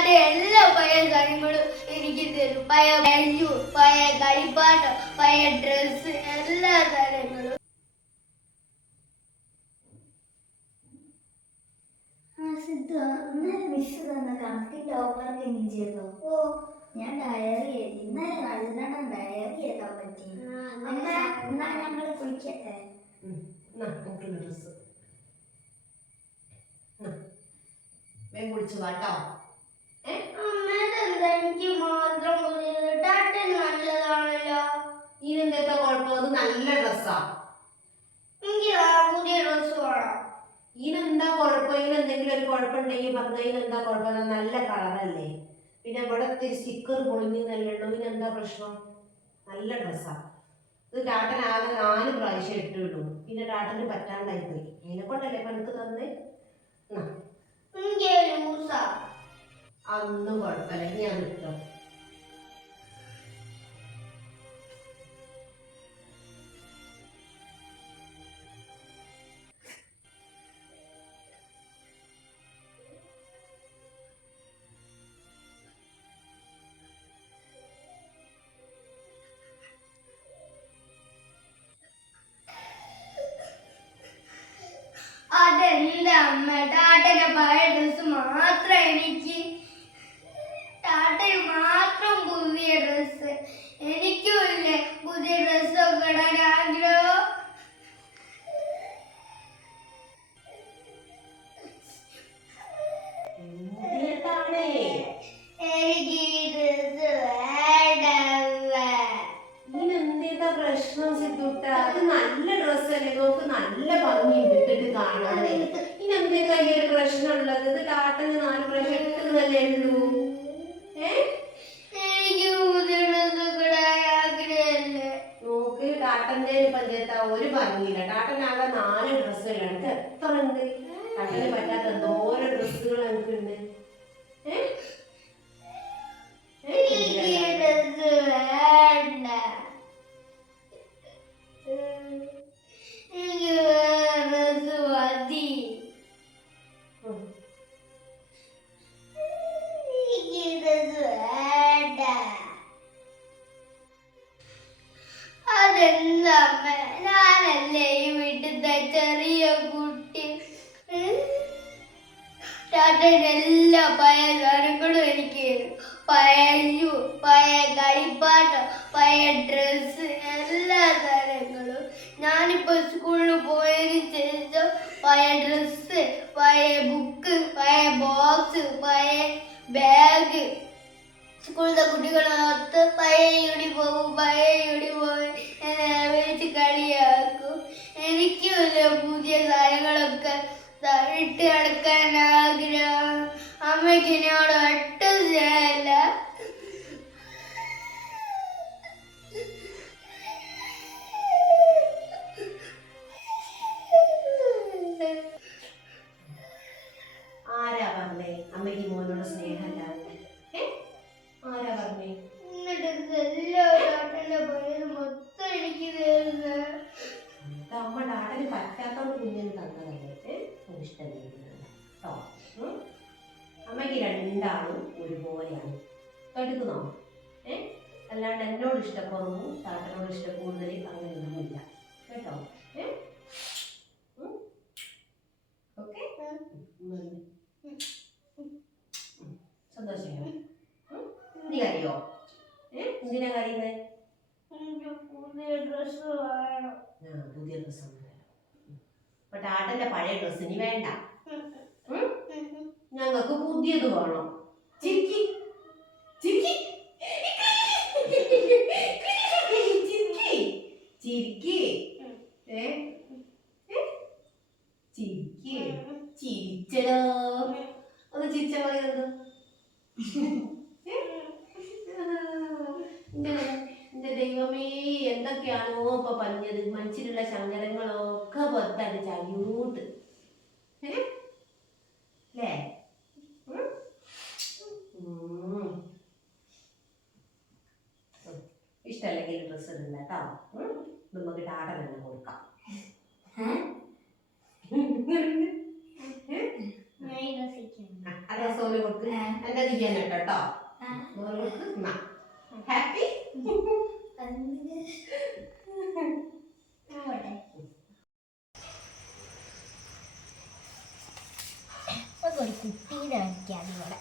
ടാറ്റ എല്ലാ പഴയ കാര്യങ്ങളും എനിക്ക് തരും. പഴയ ബാഗു പഴയ കളിപ്പാട്ടം പഴയ ഡ്രസ് എല്ലാ കാര്യങ്ങളും മിസ് തന്ന ഇനി ചെയ്തോ ഓ ഞാൻ ഡയറി എഴുതി. ഇന്നലെ നല്ലോണം ഡയറി എഴുതാൻ പറ്റി. അമ്മ. എന്നാ ഞങ്ങൾ കുളിക്കട്ടെ? ഡ്രസ് വേഗം കുളിച്ചു വാട്ടോ എനിക്ക് മാത്രം പുതിയത് ടാറ്റ നല്ലതാണല്ലോ. ഇതിനെന്താ കുഴപ്പം നല്ല ഡ്രസ്സാ. എനിക്ക് പുതിയ ഡ്രസ് വേണം. ഇതിനെന്താ കുഴപ്പം? ഇതിനെന്തെങ്കിലും ഒരു കുഴപ്പമുണ്ടെങ്കിൽ പറഞ്ഞു ഇതിനെന്താ കുഴപ്പം? നല്ല കളറല്ലേ. പിന്നെ ഇവിടെ സ്റ്റിക്കർ പൊളിഞ്ഞല്ലേ ഉള്ളൂ ഇതിനെന്താ പ്രശ്നം? നല്ല ഡ്രസ്സാ. ഇത് ടാട്ടൻ ആകെ നാല് പ്രാവശ്യം ഇട്ട് വിടും. പിന്നെ ടാട്ടന് പറ്റാണ്ടായി പോയി അതിനെ കൊണ്ടല്ലേ പണിക്ക് തന്നെ? അതൊന്നും കുഴപ്പമില്ല. ഇനി അത് ഇതിനെന്തേതാ പ്രശ്നം സിദ്ധുട്ട? അത് നല്ല ഡ്രസ്സല്ലേ നോക്ക് നല്ല ഭംഗിയുണ്ട് ഇട്ടിട്ട് കാണാനേ ഇനെന്തേതാ ഈ ഒരു പ്രശ്നമുള്ളത് ഇത് കാട്ടന് നാല് പ്രാവശ്യം ഉള്ളൂ. ഭംഗിയില്ല ടാട്ടനാകെ നാല് ഡ്രസ്സുകൾ എനിക്ക് എത്ര ഉണ്ട്? ടാട്ടന് പറ്റാത്ത എന്തോരം ഡ്രസ്സുകൾ എനിക്കുണ്ട് ഏ? ടാറ്റയുടെ എല്ലാ പഴയ സാധനങ്ങളും എനിക്ക്. പഴയ പഴയ കളിപ്പാട്ട പഴയ ഡ്രസ്സ് എല്ലാ സാധനങ്ങളും ഞാനിപ്പോ സ്കൂളിൽ പോയതിന് ശേഷം പഴയ ഡ്രസ്സ് പഴയ ബുക്ക് പഴയ ബോക്സ് പഴയ ബാഗ് സ്കൂളിലെ കുട്ടികളൊത്ത് പഴയ യൂണിഫോം പഴയ യൂണിഫോം വെച്ച് കളിയാക്കും എനിക്കും പുതിയ സാധനങ്ങളൊക്കെ ഇട്ട് നടക്കാൻ അമ്മയ്ക്ക് ഒട്ടും സ്നേഹമില്ല ആരാ പറഞ്ഞേ? അമ്മയ്ക്ക് മോനോട് സ്നേഹമല്ല. എടുക്കുന്നോ ഏ? അല്ലാണ്ട് എന്നോട് ഇഷ്ടക്കുറവും താട്ടനോട് ഇഷ്ടക്കൂടുതൽ അങ്ങനെയൊന്നുമില്ല. കേട്ടോ? ഏ? ഓക്കെ? സന്തോഷം. നീ ഏ? എന്തിനാ എനിക്ക് പുതിയ ഡ്രസ് വേണം. പുതിയ ഡ്രസ്സ് അപ്പൊ ടാട്ടന്റെ പഴയ ഡ്രസ്സ് ഇനി വേണ്ട? ഞങ്ങൾക്ക് പുതിയത് വേണം. മനസ്സിലുള്ള ശങ്കരങ്ങളൊക്കെ പുറത്താണ് ചയൂട്ട് അല്ലേ ഇഷ്ടമല്ലെങ്കിൽ ഡ്രസ്സ് ഇടണ്ട കേട്ടോ. നമുക്ക് ടാട തന്നെ അതെ എന്റെ കേട്ടോ. കൊടുക്ക്. ഹാപ്പി പോട്ടെ ഒരു കുട്ടീനെ വയ്ക്കാം ഇവിടെ